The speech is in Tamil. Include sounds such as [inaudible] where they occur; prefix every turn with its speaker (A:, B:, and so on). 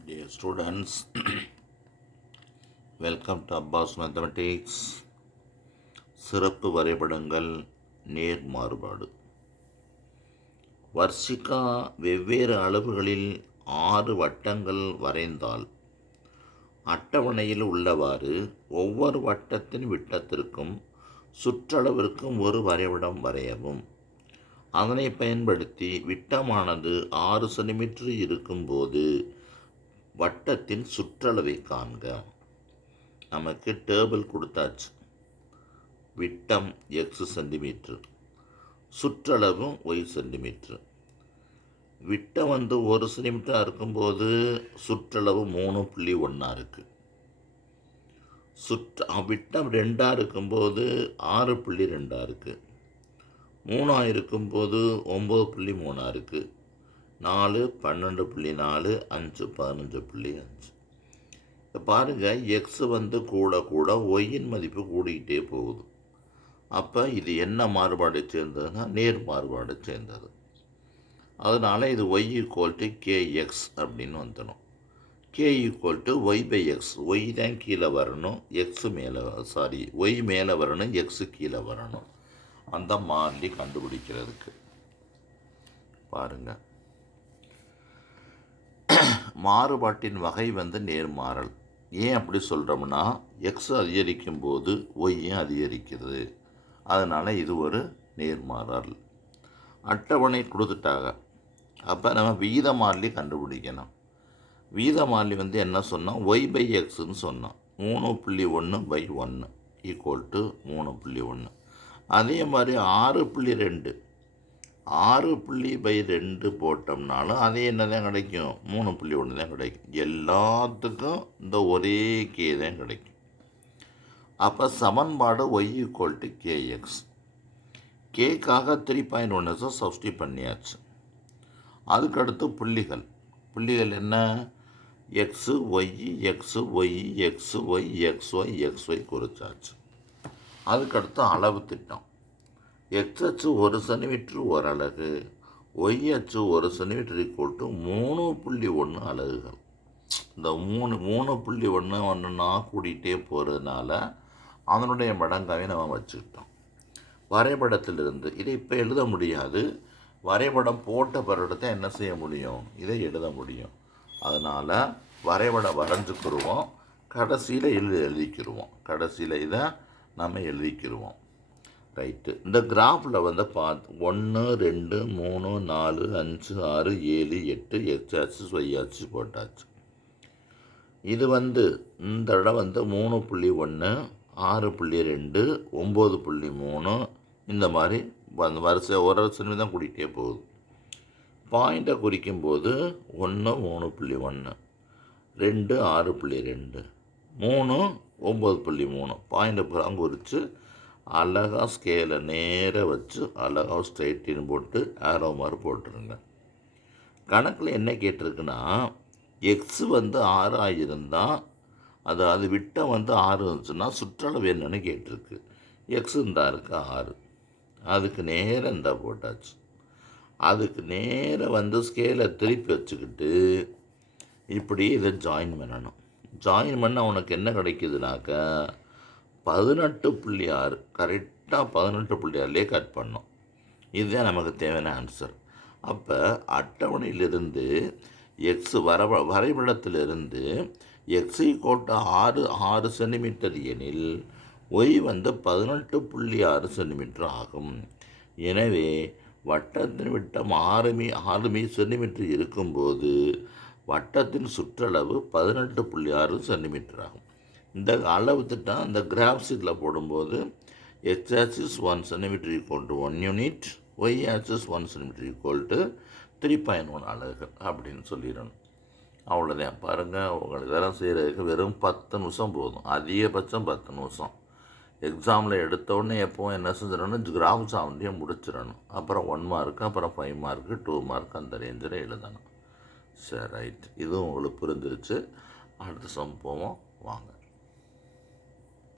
A: Dear students, [clears throat] welcome to Abbas Mathematics. சிறப்பு வரைபடங்கள் நேர் மாறுபாடு வர்ஷிகா வெவ்வேறு அளவுகளில் ஆறு வட்டங்கள் வரைந்தால் அட்டவணையில் உள்ளவாறு ஒவ்வொரு வட்டத்தின் விட்டத்திற்கும் சுற்றளவிற்கும் ஒரு வரைபடம் வரையவும் அதனை பயன்படுத்தி விட்டமானது ஆறு சென்டிமீட்டர் இருக்கும்போது வட்டத்தின் சுற்றளவை காண்க. நமக்கு டேபிள் கொடுத்தாச்சு. விட்டம் எக்ஸ் சென்டிமீட்ரு சுற்றளவும் ஒய் சென்டிமீட்ரு விட்டம் வந்து ஒரு சென்டிமீட்டராக இருக்கும்போது சுற்றளவு மூணு புள்ளி ஒன்றா இருக்குது சுற்ற விட்டம் ரெண்டாக இருக்கும்போது ஆறு புள்ளி ரெண்டாக இருக்குது மூணாக இருக்கும்போது ஒம்பது புள்ளி மூணாக இருக்குது நாலு பன்னெண்டு புள்ளி நாலு அஞ்சு பதினஞ்சு புள்ளி அஞ்சு. இப்போ பாருங்கள் எக்ஸ் வந்து கூட கூட ஒய்யின் மதிப்பு கூடிக்கிட்டே போகுது. அப்போ இது என்ன மாறுபாடு சேர்ந்ததுன்னா நேர் மாறுபாடு சேர்ந்தது. அதனால் இது ஒய் ஈக்குவல் டு கேஎக்ஸ் அப்படின்னு வந்துடும். K equal to Y by X Y தான் கீழே வரணும் எக்ஸு மேலே சாரி ஒய் மேலே வரணும் எக்ஸு கீழே வரணும். அந்த மாறிலி கண்டுபிடிக்கிறதுக்கு. பாருங்கள் மாறுபாட்டின் வகை வந்து நேர்மாறல். ஏன் அப்படி சொல்கிறோம்னா எக்ஸ் அதிகரிக்கும் போது ஒய்யும் அதிகரிக்கிறது? அதனால் இது ஒரு நேர்மாறல். அட்டவணை கொடுத்துட்டாங்க. அப்போ நம்ம வீத மாறிலி கண்டுபிடிக்கணும். வீத மாறிலி வந்து என்ன சொன்னோம்? ஒய் பை எக்ஸ்ன்னு சொன்னோம். மூணு புள்ளி ஒன்று பை ஒன்று ஈக்குவல் டு மூணு புள்ளி ஒன்று அதே மாதிரி ஆறு புள்ளி ரெண்டு ஆறு புள்ளி பை ரெண்டு போட்டோம்னாலும் அதே என்ன தான் கிடைக்கும் மூணு புள்ளி ஒன்று தான் கிடைக்கும் எல்லாத்துக்கும் இந்த ஒரே கே தான் கிடைக்கும் அப்போ சமன்பாடு ஒய் ஈக்குவல் டு கேஎக்ஸ் கேக்காக த்ரீ பாயிண்ட் ஒன்று சப்ஸ்டி பண்ணியாச்சு அதுக்கடுத்து புள்ளிகள் புள்ளிகள் என்ன X Y X Y X Y X Y X Y குறிச்சாச்சு அதுக்கடுத்து அளவு திட்டம் எக்ஸ் அச்சு ஒரு சென்டிமீட்டர் ஒரு அலகு ஒய் அச்சு ஒரு சென்டிமீட்டர் ஈக்குவல் டு மூணு புள்ளி ஒன்று அலகுகள். இந்த மூணு மூணு புள்ளி ஒன்று ஒன்றுனா கூட்டிகிட்டே போகிறதுனால அதனுடைய மடங்காவே நம்ம வச்சுக்கிட்டோம். வரைபடத்திலிருந்து இதை இப்போ எழுத முடியாது. வரைபடம் போட்ட பிறகு என்ன செய்ய முடியும்? இதை எழுத முடியும். அதனால் வரைபடம் வரைஞ்சுக்கிருவோம். கடைசியில் எழுதி எழுதிக்கிருவோம். கடைசியில் இதை நம்ம எழுதிக்கிடுவோம் ரைட்டு. இந்த கிராஃபில் வந்து பார்த்து ஒன்று ரெண்டு மூணு நாலு அஞ்சு ஆறு ஏழு எட்டு எச்ஆச்சு ஒய்யாச்சு போட்டாச்சு. இது வந்து இந்த இடம் வந்து மூணு புள்ளி ஒன்று ஆறு புள்ளி ரெண்டு ஒம்பது புள்ளி மூணு இந்த மாதிரி அந்த வரிசை ஒரு வருஷமே தான் கூட்டிகிட்டே போகுது. பாயிண்ட்டை குறிக்கும்போது ஒன்று மூணு புள்ளி ஒன்று ரெண்டு ஆறு புள்ளி ரெண்டு மூணு ஒம்பது புள்ளி மூணு பாயிண்ட்டை புறம் குறித்து அழகாக ஸ்கேலை நேராக வச்சு அழகாக ஸ்ட்ரைட்டின்னு போட்டு ஆரோ மாதிரி போட்டுருங்க. கணக்கில் என்ன கேட்டிருக்குன்னா எக்ஸ் வந்து ஆறாக இருந்தால் அது அது விட்டம் வந்து ஆறு இருந்துச்சுன்னா சுற்றளவு என்னன்னு கேட்டிருக்கு. எக்ஸ் இருந்தால் இருக்கு ஆறு. அதுக்கு நேராக இந்த போட்டாச்சு. அதுக்கு நேராக வந்து ஸ்கேலை திருப்பி வச்சுக்கிட்டு இப்படி இதை ஜாயின் பண்ணணும். ஜாயின் பண்ண உனக்கு என்ன கிடைக்குதுனாக்கா பதினெட்டு புள்ளி ஆறு கரெக்டாக பதினெட்டு புள்ளி ஆறுலேயே கட் பண்ணோம். இதுதான் நமக்கு தேவையான ஆன்சர் அப்போ அட்டவணையிலிருந்து எக்ஸ் வர வரைபடத்திலிருந்து எக்ஸை கோட்டை ஆறு ஆறு சென்டிமீட்டர் எனில் ஒய் வந்து பதினெட்டு புள்ளி ஆறு சென்டிமீட்டர் ஆகும். எனவே வட்டத்தின் விட்டம் ஆறு மீ ஆறு மீ சென்டிமீட்டர் இருக்கும்போது வட்டத்தின் சுற்றளவு பதினெட்டு புள்ளி ஆறு சென்டிமீட்டர் ஆகும். இந்த அளவு திட்டம் இந்த கிராஃப் சீட்டில் போடும்போது X axis one centimetre equal to one unit Y axis one centimetre equal to three point one அலகுகள் அப்படின்னு சொல்லிடணும். அவ்வளோதான் பாருங்கள் உங்களுக்கு இதெல்லாம் செய்கிறதுக்கு வெறும் பத்து நிமிஷம் போதும். அதிகபட்சம் பத்து நிமிஷம். எக்ஸாமில் எடுத்தோடனே எப்போவும் என்ன செஞ்சிடணும்? கிராஃப் சாவண்டியை முடிச்சிடணும். அப்புறம் ஒன் மார்க்கு அப்புறம் ஃபைவ் மார்க்கு டூ மார்க் அந்த ரேஞ்சில் எழுதணும். சரி ரைட் இதுவும் உங்களுக்கு புரிஞ்சிருச்சு. அடுத்த சம் போவோம். வாங்க.